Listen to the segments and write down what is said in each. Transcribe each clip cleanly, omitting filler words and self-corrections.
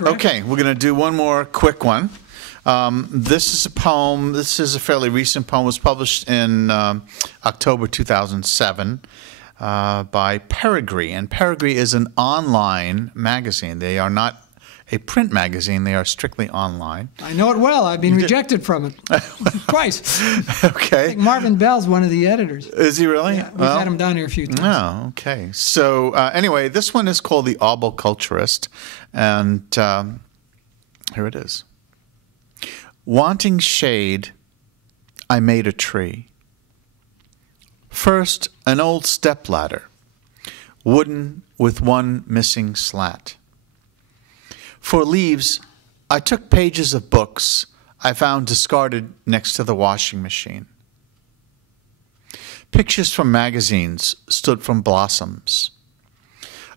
correct? Okay, we're going to do one more quick one. This is a poem. This is a fairly recent poem. It was published in October 2007 by Perigee. And Perigee is an online magazine. They are not a print magazine. They are strictly online. I know it well. I've been rejected from it twice. Okay. I think Marvin Bell's one of the editors. Is he really? Yeah, we've had him down here a few times. Oh, okay. So anyway, this one is called The Arboriculturist. And here it is. Wanting shade, I made a tree. First, an old stepladder, wooden with one missing slat. For leaves, I took pages of books I found discarded next to the washing machine. Pictures from magazines stood from blossoms.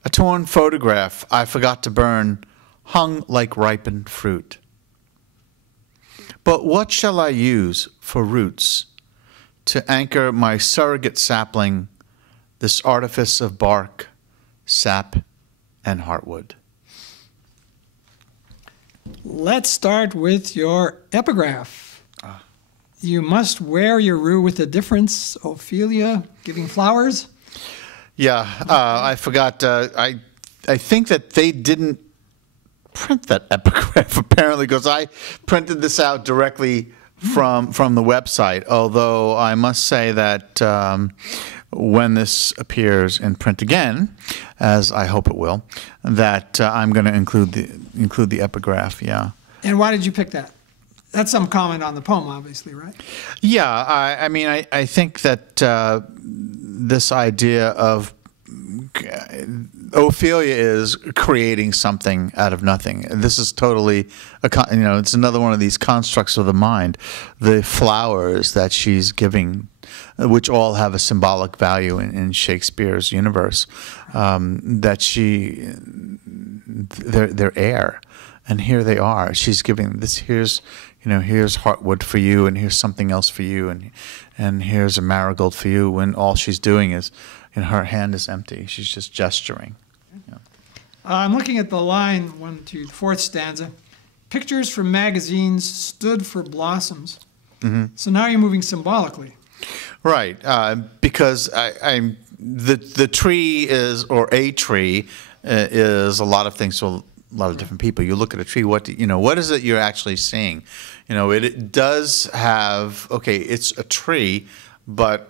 A torn photograph I forgot to burn hung like ripened fruit. But what shall I use for roots to anchor my surrogate sapling, this artifice of bark, sap, and heartwood? Let's start with your epigraph. You must wear your rue with a difference, Ophelia, giving flowers. Yeah, I forgot. I think that they didn't print that epigraph apparently, because I printed this out directly from the website. Although I must say that when this appears in print again, as I hope it will, that I'm going to include the epigraph. Yeah. And why did you pick that? That's some comment on the poem, obviously, right? Yeah, I mean, I think that this idea of Ophelia is creating something out of nothing. This is totally, it's another one of these constructs of the mind. The flowers that she's giving, which all have a symbolic value in Shakespeare's universe, that they're air, and here they are. She's giving this. Here's heartwood for you, and here's something else for you, and here's a marigold for you. When all she's doing is, her hand is empty. She's just gesturing. Yeah. I'm looking at the line, 1, 2, 4th stanza. Pictures from magazines stood for blossoms. Mm-hmm. So now you're moving symbolically. Right, because the tree is, or a tree is a lot of things to a lot of different people. You look at a tree, what is it you're actually seeing? It does have, okay, it's a tree, but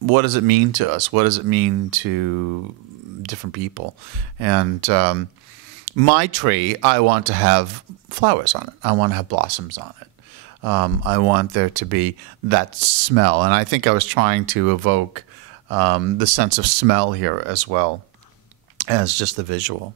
what does it mean to us? What does it mean to different people? And my tree, I want to have flowers on it. I want to have blossoms on it. I want there to be that smell. And I think I was trying to evoke the sense of smell here as well as just the visual.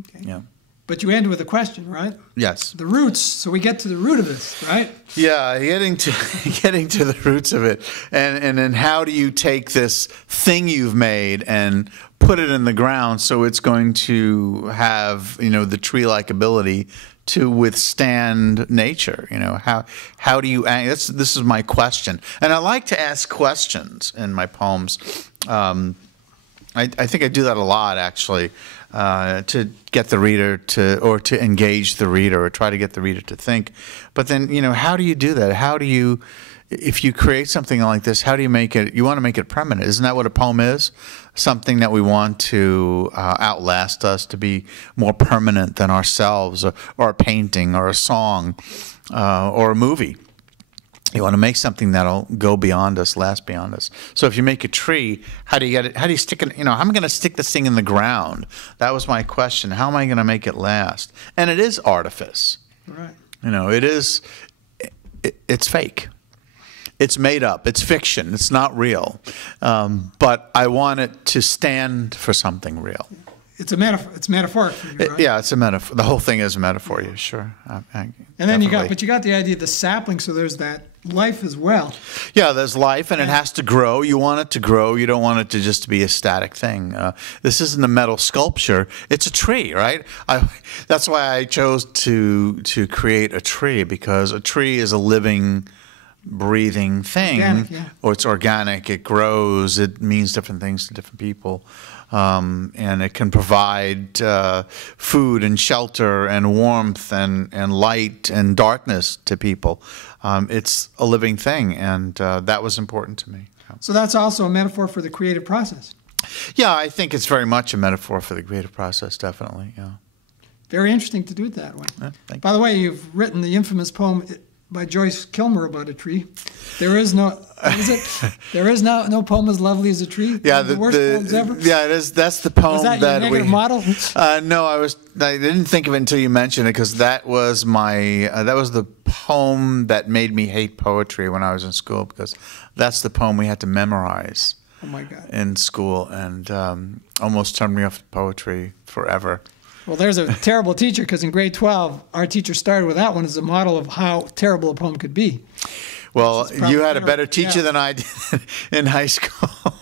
Okay. Yeah. But you end with a question, right? Yes. The roots. So we get to the root of this, right? Yeah, getting to the roots of it, and then how do you take this thing you've made and put it in the ground so it's going to have the tree-like ability to withstand nature? How do you? This is my question, and I like to ask questions in my poems. I think I do that a lot, actually. To get the reader to engage the reader, or try to get the reader to think. But then, how do you do that? How do you, if you create something like this, how do you make it, you want to make it permanent. Isn't that what a poem is? Something that we want to outlast us, to be more permanent than ourselves, or a painting, or a song, or a movie. You want to make something that'll go beyond us, last beyond us. So if you make a tree, how do you get it? How do you stick it? How am I going to stick this thing in the ground? That was my question. How am I going to make it last? And it is artifice. Right. It is. It's fake. It's made up. It's fiction. It's not real. But I want it to stand for something real. It's a metaphor. It's metaphoric for you, right? Yeah, it's a metaphor. The whole thing is a metaphor. Yeah, sure. And then you got the idea of the sapling. So there's that life as well. Yeah, there's life, and it has to grow. You want it to grow. You don't want it to just be a static thing. This isn't a metal sculpture. It's a tree, right? That's why I chose to create a tree, because a tree is a living breathing thing, Organic, yeah. or it's organic, it grows, it means different things to different people. And it can provide food and shelter and warmth and light and darkness to people. It's a living thing, and that was important to me. So that's also a metaphor for the creative process. Yeah, I think it's very much a metaphor for the creative process, definitely, yeah. Very interesting to do it that way. Thank By the way, you've written the infamous poem by Joyce Kilmer about a tree. There is no, is it? There is no poem as lovely as a tree. Yeah, the worst poems ever. Yeah, it is. That's the poem Was that your negative model? No, I didn't think of it until you mentioned it, because that was the poem that made me hate poetry when I was in school, because that's the poem we had to memorize. Oh my God. In school, and almost turned me off poetry forever. Well, there's a terrible teacher, because in grade 12, our teacher started with that one as a model of how terrible a poem could be. Well, you had a better terrible. teacher than I did in high school.